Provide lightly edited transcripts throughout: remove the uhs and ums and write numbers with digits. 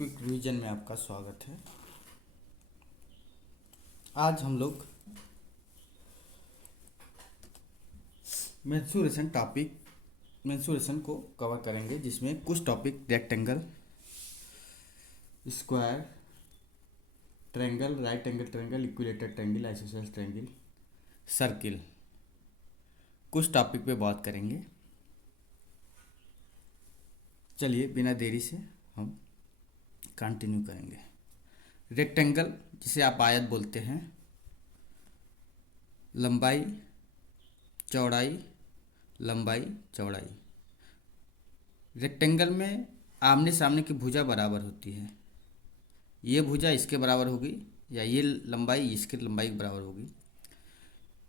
Quick revision में आपका स्वागत है। आज हम लोग मेंसुरेशन को कवर करेंगे, जिसमें कुछ topic rectangle, square, triangle, right angle triangle, equilateral triangle, isosceles triangle, circle, कुछ टॉपिक पे बात करेंगे। चलिए बिना देरी से हम कंटिन्यू करेंगे। रेक्टेंगल, जिसे आप आयत बोलते हैं, लंबाई, चौड़ाई, लंबाई, चौड़ाई। रेक्टेंगल में आमने सामने की भुजा बराबर होती है। ये भुजा इसके बराबर होगी या ये लंबाई इसके लंबाई के बराबर होगी।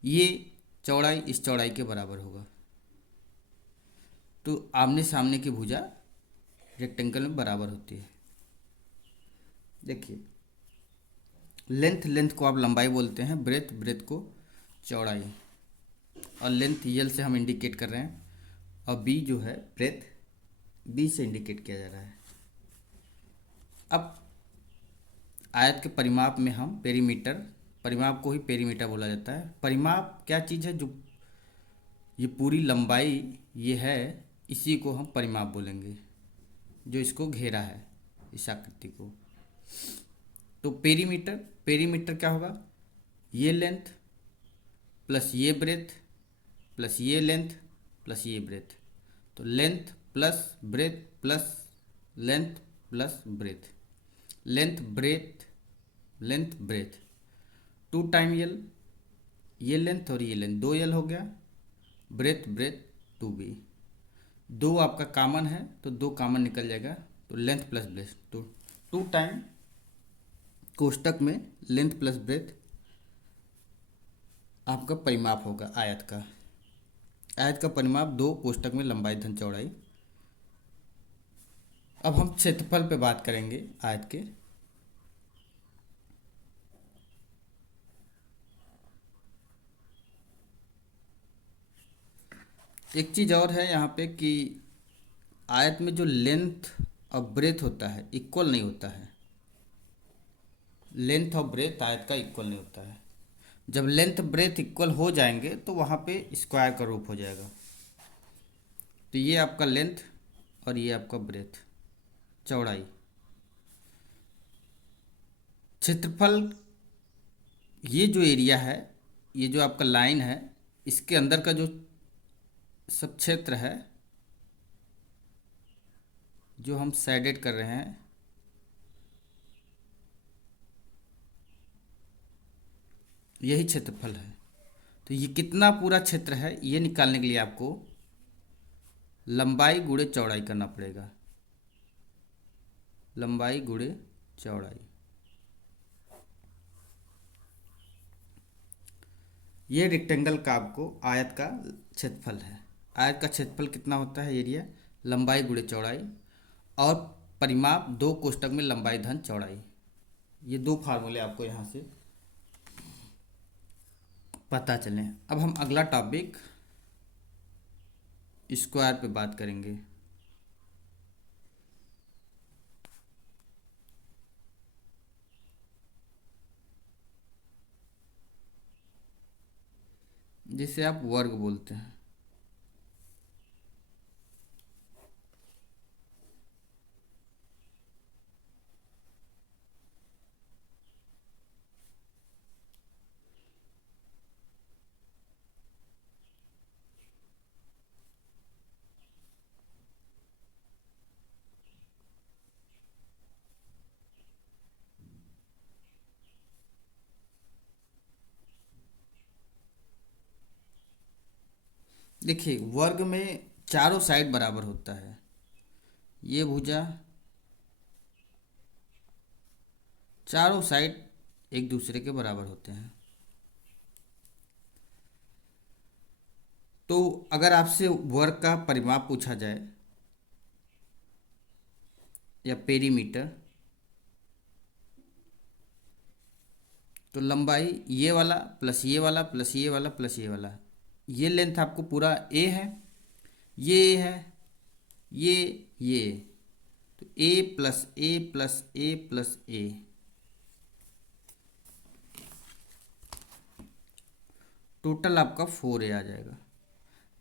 ये चौड़ाई इस चौड़ाई के बराबर होगा। तो आमने सामने की भुजा रेक्टेंगल में बराबर होती है। देखिए, लेंथ को आप लंबाई बोलते हैं, ब्रेथ को चौड़ाई, और लेंथ यल से हम इंडिकेट कर रहे हैं, और बी जो है ब्रेथ बी से इंडिकेट किया जा रहा है। अब आयत के परिमाप में हम परिमाप को ही पेरीमीटर बोला जाता है। परिमाप क्या चीज़ है? जो ये पूरी लंबाई ये है, इसी को हम परिमाप बोलेंगे, जो इसको घेरा है, इस आकृति को। तो पेरीमीटर क्या होगा? ये लेंथ प्लस ये ब्रेथ प्लस ये लेंथ प्लस ये ब्रेथ। तो length plus breadth plus length plus breadth, length breadth 2 time यल, ये लेंथ और ये लेंथ 2 यल हो गया, ब्रेथ 2b। 2 आपका कॉमन है तो 2 कॉमन निकल जाएगा, तो लेंथ प्लस ब्रेथ, तो 2 टाइम कोष्टक में लेंथ प्लस ब्रेथ आपका परिमाप होगा आयत का। आयत का परिमाप 2 कोष्टक में लंबाई धन चौड़ाई। अब हम क्षेत्रफल पे बात करेंगे आयत के। एक चीज़ और है यहाँ पे कि आयत में जो लेंथ और ब्रेथ होता है इक्वल नहीं होता है। लेंथ और ब्रेथ आयत का इक्वल नहीं होता है। जब लेंथ ब्रेथ इक्वल हो जाएंगे तो वहाँ पे स्क्वायर का रूप हो जाएगा। तो ये आपका लेंथ और ये आपका ब्रेथ, चौड़ाई। क्षेत्रफल, ये जो एरिया है, ये जो आपका लाइन है, इसके अंदर का जो सब क्षेत्र है, जो हम शेडेड कर रहे हैं, यही क्षेत्रफल है। तो ये कितना पूरा क्षेत्र है, ये निकालने के लिए आपको लंबाई गुणे चौड़ाई करना पड़ेगा। लंबाई गुणे चौड़ाई, ये रेक्टेंगल का आपको आयत का क्षेत्रफल है। आयत का क्षेत्रफल कितना होता है? एरिया लंबाई गुणे चौड़ाई, और परिमाप 2 कोष्टक में लंबाई धन चौड़ाई। ये 2 फार्मूले आपको यहाँ से पता चलें। अब हम अगला टॉपिक स्क्वायर पे बात करेंगे। जिसे आप वर्ग बोलते हैं। देखिए, वर्ग में चारों साइड बराबर होता है। ये भुजा चारों साइड एक दूसरे के बराबर होते हैं। तो अगर आपसे वर्ग का परिमाप पूछा जाए या पेरीमीटर, तो लंबाई ये वाला प्लस ये वाला प्लस ये वाला प्लस ये वाला, ये लेंथ आपको पूरा ए है, ये ए है, ये, तो ए प्लस ए प्लस ए प्लस ए, टोटल आपका 4a आ जाएगा,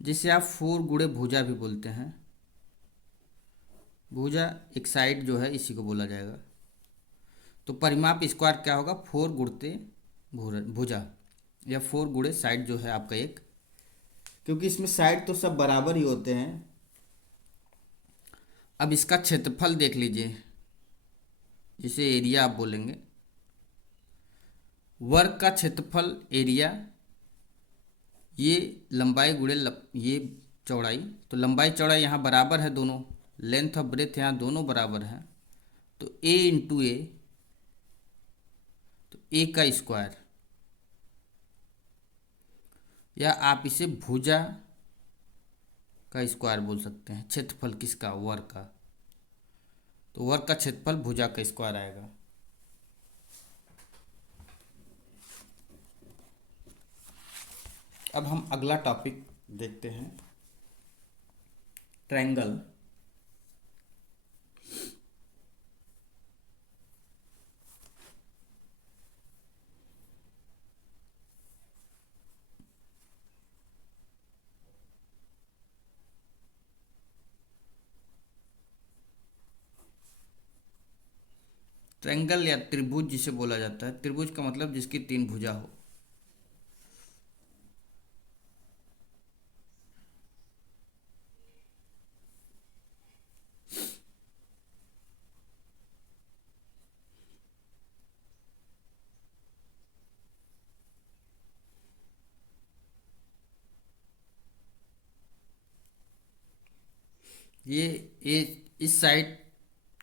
जिसे आप 4 गुणे भुजा भी बोलते हैं। भुजा एक साइड जो है इसी को बोला जाएगा। तो परिमाप स्क्वायर क्या होगा, 4 गुणते भुजा, या 4 गुणे साइड जो है आपका एक, क्योंकि इसमें साइड तो सब बराबर ही होते हैं। अब इसका क्षेत्रफल देख लीजिए, जिसे एरिया आप बोलेंगे। वर्ग का क्षेत्रफल एरिया, ये लंबाई गुणे ये चौड़ाई, तो लंबाई चौड़ाई यहाँ बराबर है दोनों, लेंथ और ब्रेथ यहाँ दोनों बराबर हैं। तो a इंटू ए, तो a का स्क्वायर, या आप इसे भुजा का स्क्वायर बोल सकते हैं। क्षेत्रफल किसका, वर्ग का, तो वर्ग का क्षेत्रफल भुजा का स्क्वायर आएगा। अब हम अगला टॉपिक देखते हैं, ट्रायंगल। ट्रायंगल या त्रिभुज जिसे बोला जाता है, त्रिभुज का मतलब जिसकी 3 भुजा हो। ये इस साइड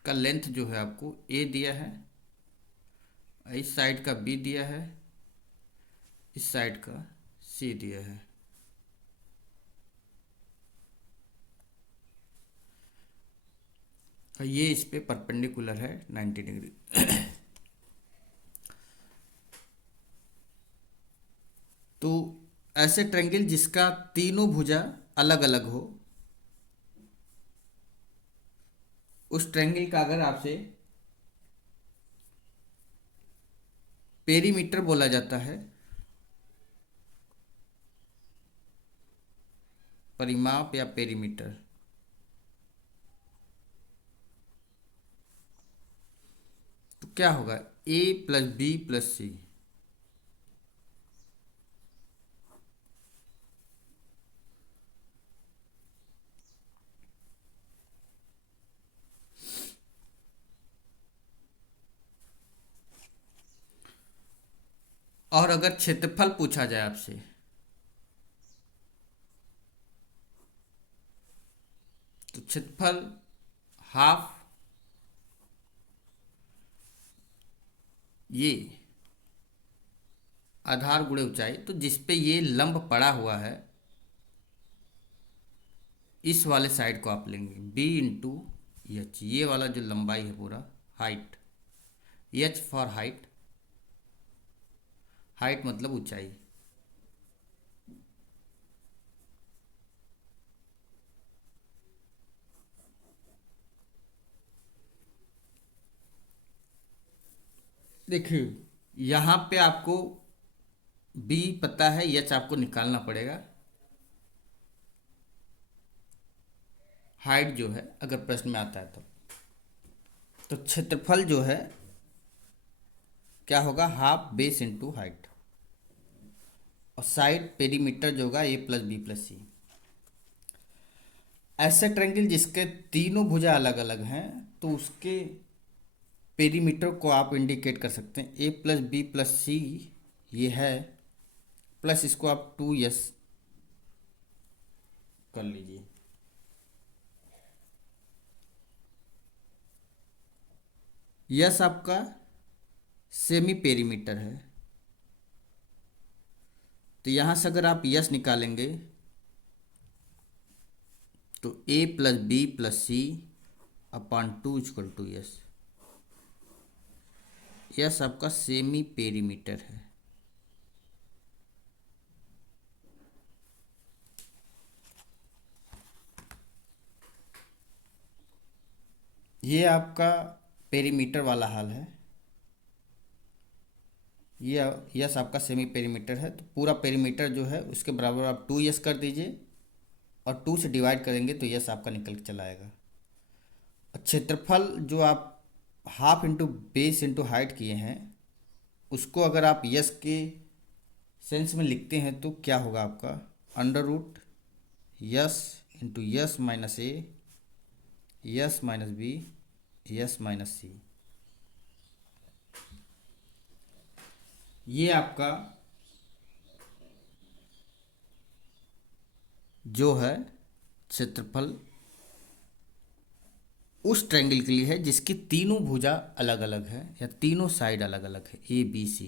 का लेंथ जो है आपको ए दिया है, इस साइड का बी दिया है, इस साइड का सी दिया है। ये इस पे परपेंडिकुलर है 90 डिग्री। तो ऐसे ट्रायंगल जिसका तीनों भुजा अलग अलग हो, उस ट्रायंगल का अगर आपसे पेरीमीटर बोला जाता है, परिमाप या पेरीमीटर। तो क्या होगा, a प्लस बी प्लस सी, और अगर क्षेत्रफल पूछा जाए आपसे, तो क्षेत्रफल हाफ ये आधार गुणे ऊंचाई, तो जिसपे ये लंब पड़ा हुआ है, इस वाले साइड को आप लेंगे b इंटू एच, ये वाला जो लंबाई है पूरा, height, H for height, height मतलब ऊंचाई। देखिए यहाँ पे आपको b पता है, एच आपको निकालना पड़ेगा। हाइट जो है अगर प्रश्न में आता है तो क्षेत्रफल जो है क्या होगा, हाफ बेस इंटू हाइट, और साइड पेरीमीटर जो होगा ए प्लस बी प्लस सी। ऐसे ट्रायंगल जिसके तीनों भुजा अलग अलग हैं, तो उसके पेरीमीटर को आप इंडिकेट कर सकते हैं। ए प्लस बी प्लस सी ये है, प्लस इसको आप 2s कर लीजिए। यस आपका सेमी पेरीमीटर है, तो यहां से अगर आप यस निकालेंगे तो a plus b plus c upon 2 equal to S, S आपका सेमी पेरीमीटर है। ये आपका पेरीमीटर वाला हाल है। ये यस आपका सेमी पेरीमीटर है, तो पूरा पेरीमीटर जो है उसके बराबर आप 2 यस कर दीजिए और 2 से डिवाइड करेंगे तो यस आपका निकल के चला आएगा। और क्षेत्रफल जो आप half into base into height किए हैं, उसको अगर आप यस के सेंस में लिखते हैं तो क्या होगा आपका, under root S into S minus A, S minus B, S minus C. ये आपका जो है क्षेत्रफल उस ट्रायंगल के लिए है जिसकी तीनों भुजा अलग अलग है या तीनों साइड अलग अलग है, ए बी सी।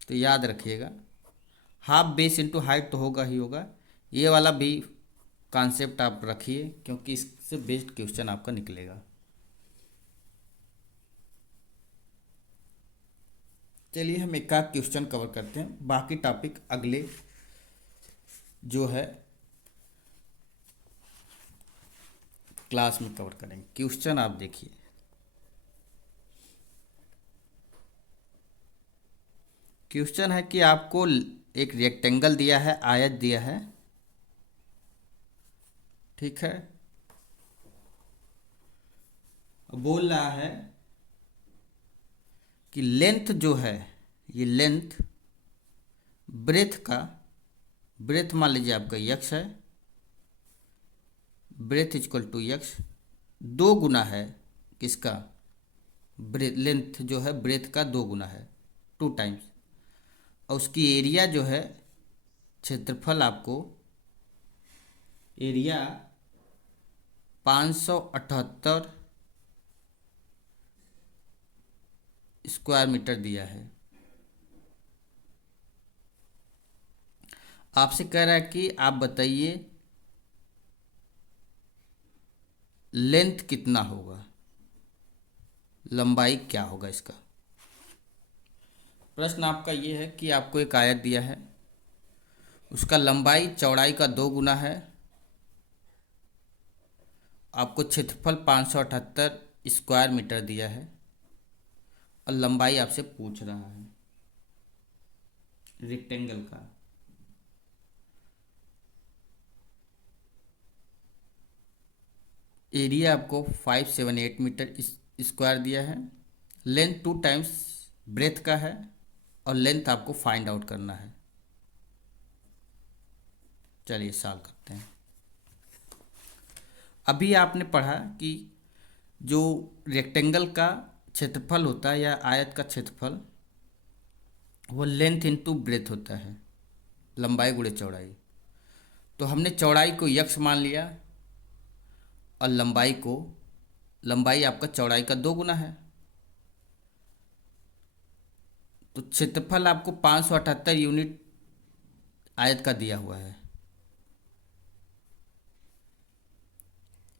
तो याद रखिएगा, हाफ बेस इंटू हाइट तो होगा ही होगा। ये वाला भी कॉन्सेप्ट आप रखिए क्योंकि इससे बेस्ड क्वेश्चन आपका निकलेगा। चलिए हम एक आध क्वेश्चन कवर करते हैं, बाकी टॉपिक अगले जो है क्लास में कवर करेंगे। क्वेश्चन आप देखिए, क्वेश्चन है कि आपको एक रेक्टेंगल दिया है, आयत दिया है, ठीक है। बोल रहा है कि लेंथ जो है, ये लेंथ ब्रेथ मान लीजिए आपका यक्स है, ब्रेथ इक्वल टू यक्स, 2 गुना है किसका, ब्रेथ, लेंथ जो है ब्रेथ का 2 गुना है, 2 टाइम्स। और उसकी एरिया जो है, क्षेत्रफल आपको एरिया 578 स्क्वायर मीटर दिया है। आपसे कह रहा है कि आप बताइए लेंथ कितना होगा, लंबाई क्या होगा इसका। प्रश्न आपका ये है कि आपको एक आयत दिया है, उसका लंबाई चौड़ाई का 2 गुना है, आपको क्षेत्रफल 578 स्क्वायर मीटर दिया है और लंबाई आपसे पूछ रहा है रेक्टेंगल का। एरिया आपको 578 मीटर स्क्वायर दिया है, लेंथ 2 टाइम्स ब्रेथ का है और लेंथ आपको फाइंड आउट करना है। चलिए सॉल्व करते हैं। अभी आपने पढ़ा कि जो रेक्टेंगल का क्षेत्रफल होता है या आयत का क्षेत्रफल, वो लेंथ इंटू ब्रेथ होता है, लंबाई गुणे चौड़ाई। तो हमने चौड़ाई को यक्स मान लिया और लंबाई आपका चौड़ाई का 2 गुना है। तो क्षेत्रफल आपको 578 यूनिट आयत का दिया हुआ है,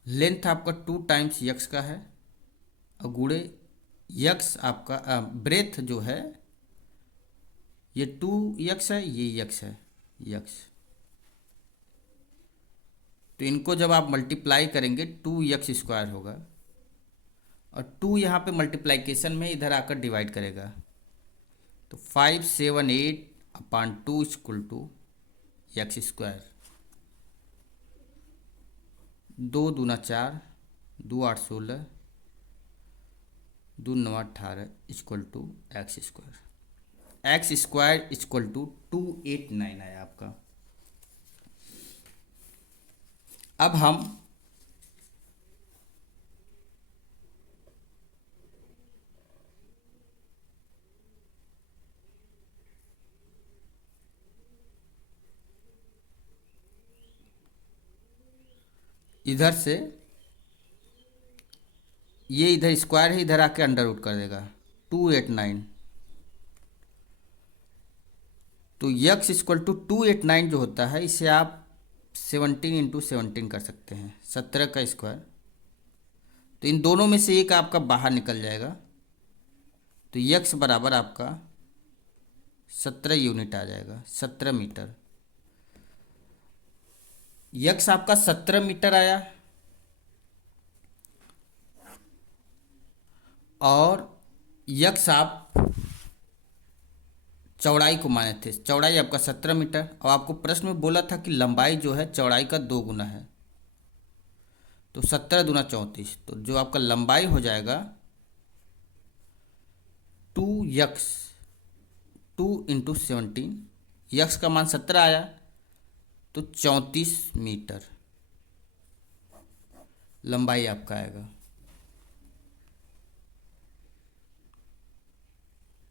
लेंथ आपका 2 टाइम्स यक्स का है और गुणे यक्स आपका ब्रेथ जो है, ये 2 यक्स है, ये यक्स है, यक्स। तो इनको जब आप मल्टीप्लाई करेंगे 2 यक्स स्क्वायर होगा और 2 यहाँ पे मल्टीप्लाइकेशन में इधर आकर डिवाइड करेगा, तो 578/2 equal to x square. 2×2 = 4, 2×8 = 16, 2×9 = 18 equal to x square. X square equal to 289 है आपका। अब हम इधर से, ये इधर स्क्वायर है, इधर आके अंडर रूट कर देगा, 289। तो यक्स इक्वल टू 289 जो होता है, इसे आप 17 × 17 कर सकते हैं, 17 का स्क्वायर। तो इन दोनों में से एक आपका बाहर निकल जाएगा, तो यक्स बराबर आपका 17 यूनिट आ जाएगा, 17 मीटर। यक्स आपका 17 मीटर आया और यक्स आप चौड़ाई को माने थे, चौड़ाई आपका 17 मीटर। और आपको प्रश्न में बोला था कि लंबाई जो है चौड़ाई का 2 गुना है, तो 17 दूना 34, तो जो आपका लंबाई हो जाएगा 2 यक्स, 2 × 17, यक्स का मान 17 आया तो 34 मीटर लंबाई आपका आएगा।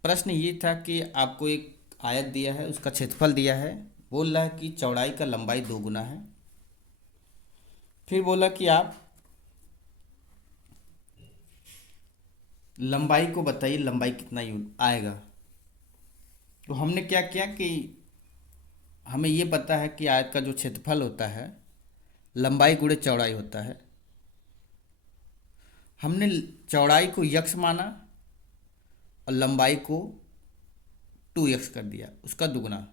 प्रश्न ये था कि आपको एक आयत दिया है, उसका क्षेत्रफल दिया है, बोल रहा है कि चौड़ाई का लंबाई 2 गुना है। फिर बोला कि आप लंबाई को बताइए, लंबाई कितना आएगा। तो हमने क्या किया कि हमें ये पता है कि आयत का जो क्षेत्रफल होता है लंबाई गुणे चौड़ाई होता है। हमने चौड़ाई को यक्स माना और लंबाई को 2 यक्स कर दिया, उसका दुगना।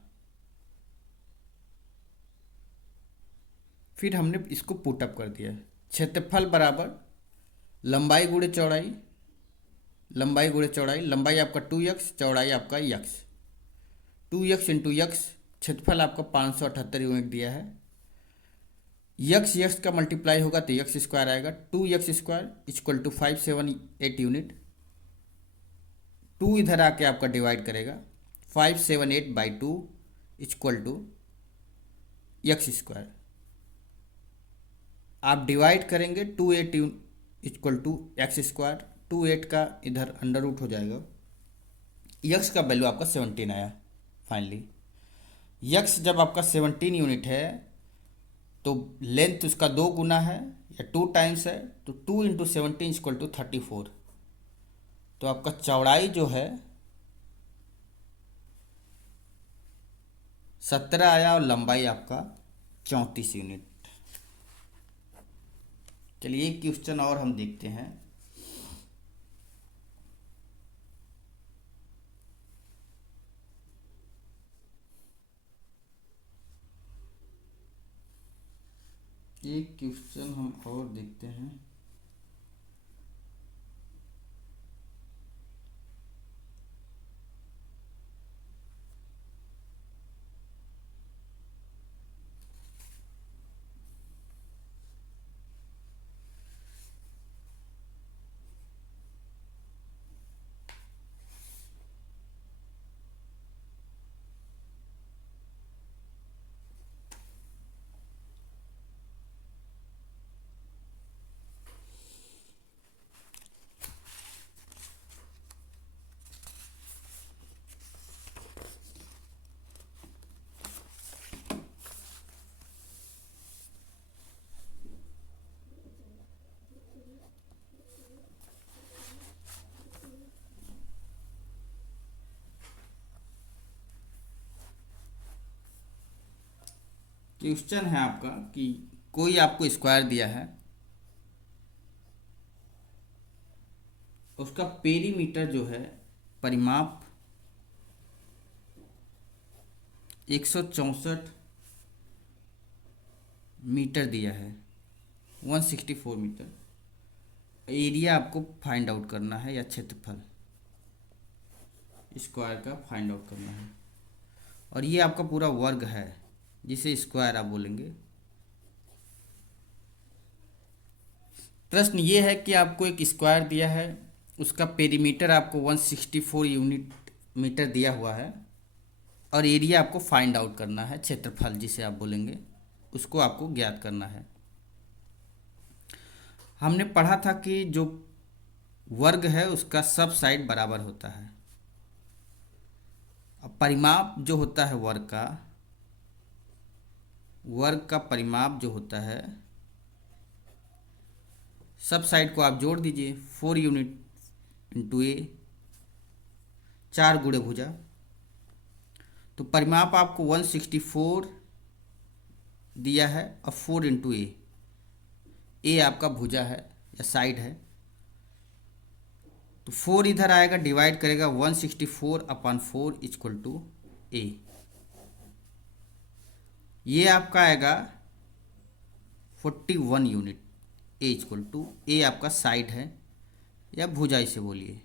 फिर हमने इसको पुटअप कर दिया, क्षेत्रफल बराबर लंबाई गुणे चौड़ाई, लंबाई गुणे चौड़ाई, लंबाई आपका 2 यक्स, चौड़ाई आपका यक्स, 2 यक्स × यक्स, क्षेत्रफल आपका 578 यूनिट दिया है। यक्स यक्स का मल्टीप्लाई होगा तो यक्स स्क्वायर आएगा, 2 x² = 578 यूनिट। 2 इधर आके आपका डिवाइड करेगा, 578/2 = x²। आप डिवाइड करेंगे 28 = x², 28 का इधर अंडर रूट हो जाएगा। यक्स का वैल्यू आपका 17 आया फाइनली। यक्स जब आपका 17 यूनिट है तो लेंथ उसका 2 गुना है या 2 टाइम्स है, तो 2 × 17 = 34। तो आपका चौड़ाई जो है 17 आया और लंबाई आपका 34 यूनिट। चलिए एक क्वेश्चन और हम देखते हैं। एक क्वेश्चन हम और देखते हैं। क्वेश्चन है आपका कि कोई आपको स्क्वायर दिया है, उसका पेरीमीटर जो है परिमाप 164 मीटर दिया है, 164 मीटर। एरिया आपको फाइंड आउट करना है या क्षेत्रफल स्क्वायर का फाइंड आउट करना है। और ये आपका पूरा वर्ग है जिसे स्क्वायर आप बोलेंगे। प्रश्न ये है कि आपको एक स्क्वायर दिया है, उसका पेरीमीटर आपको 164 यूनिट मीटर दिया हुआ है और एरिया आपको फाइंड आउट करना है, क्षेत्रफल जिसे आप बोलेंगे उसको आपको ज्ञात करना है। हमने पढ़ा था कि जो वर्ग है उसका सब साइड बराबर होता है। अब परिमाप जो होता है वर्ग का परिमाप जो होता है, सब साइड को आप जोड़ दीजिए, 4 यूनिट × a, 4 गुणे भुजा, तो परिमाप आपको 164 दिया है और 4 × a आपका भुजा है या साइड है, तो 4 इधर आएगा डिवाइड करेगा 164/4 = a। ये आपका आएगा 41 यूनिट। ए इक्वल टू, ए आपका साइड है या भुजा इसे बोलिए।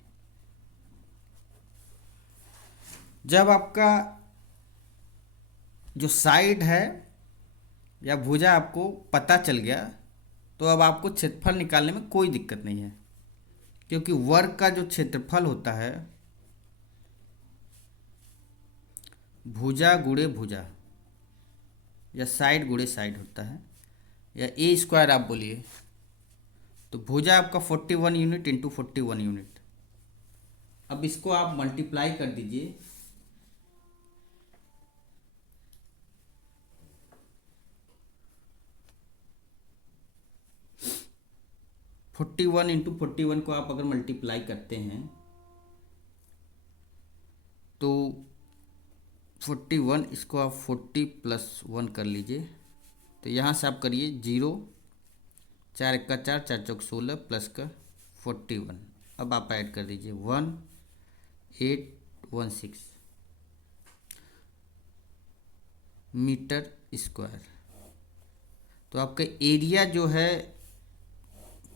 जब आपका जो साइड है या भुजा आपको पता चल गया तो अब आपको क्षेत्रफल निकालने में कोई दिक्कत नहीं है, क्योंकि वर्ग का जो क्षेत्रफल होता है भुजा गुणे भुजा या साइड गुणे साइड होता है, या ए स्क्वायर आप बोलिए। तो भुजा आपका 41 यूनिट इंटू 41 यूनिट। अब इसको आप मल्टीप्लाई कर दीजिए, फोर्टी वन इंटू 41 को आप अगर मल्टीप्लाई करते हैं तो 41, इसको आप 40 प्लस 1 कर लीजिए। तो यहाँ से आप करिए 0, 4 1 का 4, 4 चौक 16 प्लस का 41। अब आप ऐड कर दीजिए 1816 मीटर स्क्वायर। तो आपका एरिया जो है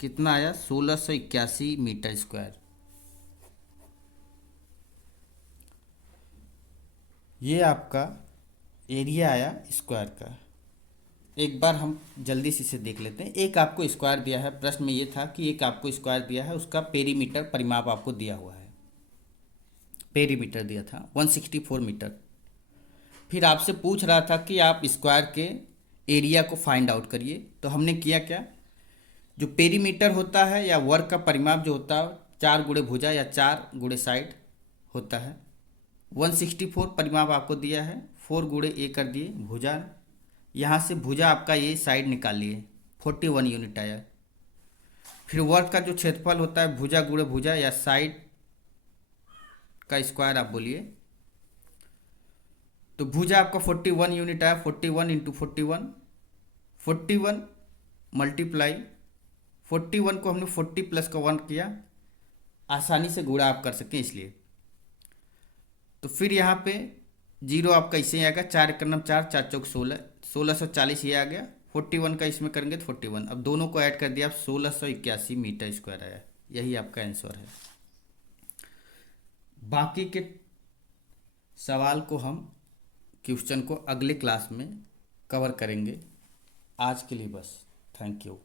कितना आया, 1681 मीटर स्क्वायर। ये आपका एरिया आया स्क्वायर का। एक बार हम जल्दी से इसे देख लेते हैं। एक आपको स्क्वायर दिया है, प्रश्न में ये था कि एक आपको स्क्वायर दिया है, उसका पेरीमीटर परिमाप आपको दिया हुआ है, पेरीमीटर दिया था 164 मीटर। फिर आपसे पूछ रहा था कि आप स्क्वायर के एरिया को फाइंड आउट करिए। तो हमने किया क्या, जो पेरीमीटर होता है या वर्ग का परिमाप जो होता है 4 गुणे भुजा या 4 गुणे साइड होता है। 164 परिमाप आपको दिया है, 4 गुणे ए कर दिए भुजा, यहाँ से भुजा आपका ये साइड निकाल लिए 41 यूनिट आया। फिर वर्ग का जो क्षेत्रफल होता है भुजा गुणे भुजा या साइड का स्क्वायर आप बोलिए। तो भुजा आपका 41 यूनिट आया, 41 इंटू 41, 41 मल्टीप्लाई 41 को हमने 40 प्लस का 1 किया, आसानी से गुणा आप कर सकें इसलिए। तो फिर यहाँ पे 0 आपका इसे ही आएगा, 4 1 4, 4 चौक 16, 1640 ये आ गया। 41 का इसमें करेंगे तो 41, अब दोनों को ऐड कर दिया आप 1681 मीटर स्क्वायर आया। यही आपका आंसर है। बाकी के सवाल को हम क्वेश्चन को अगले क्लास में कवर करेंगे। आज के लिए बस, थैंक यू।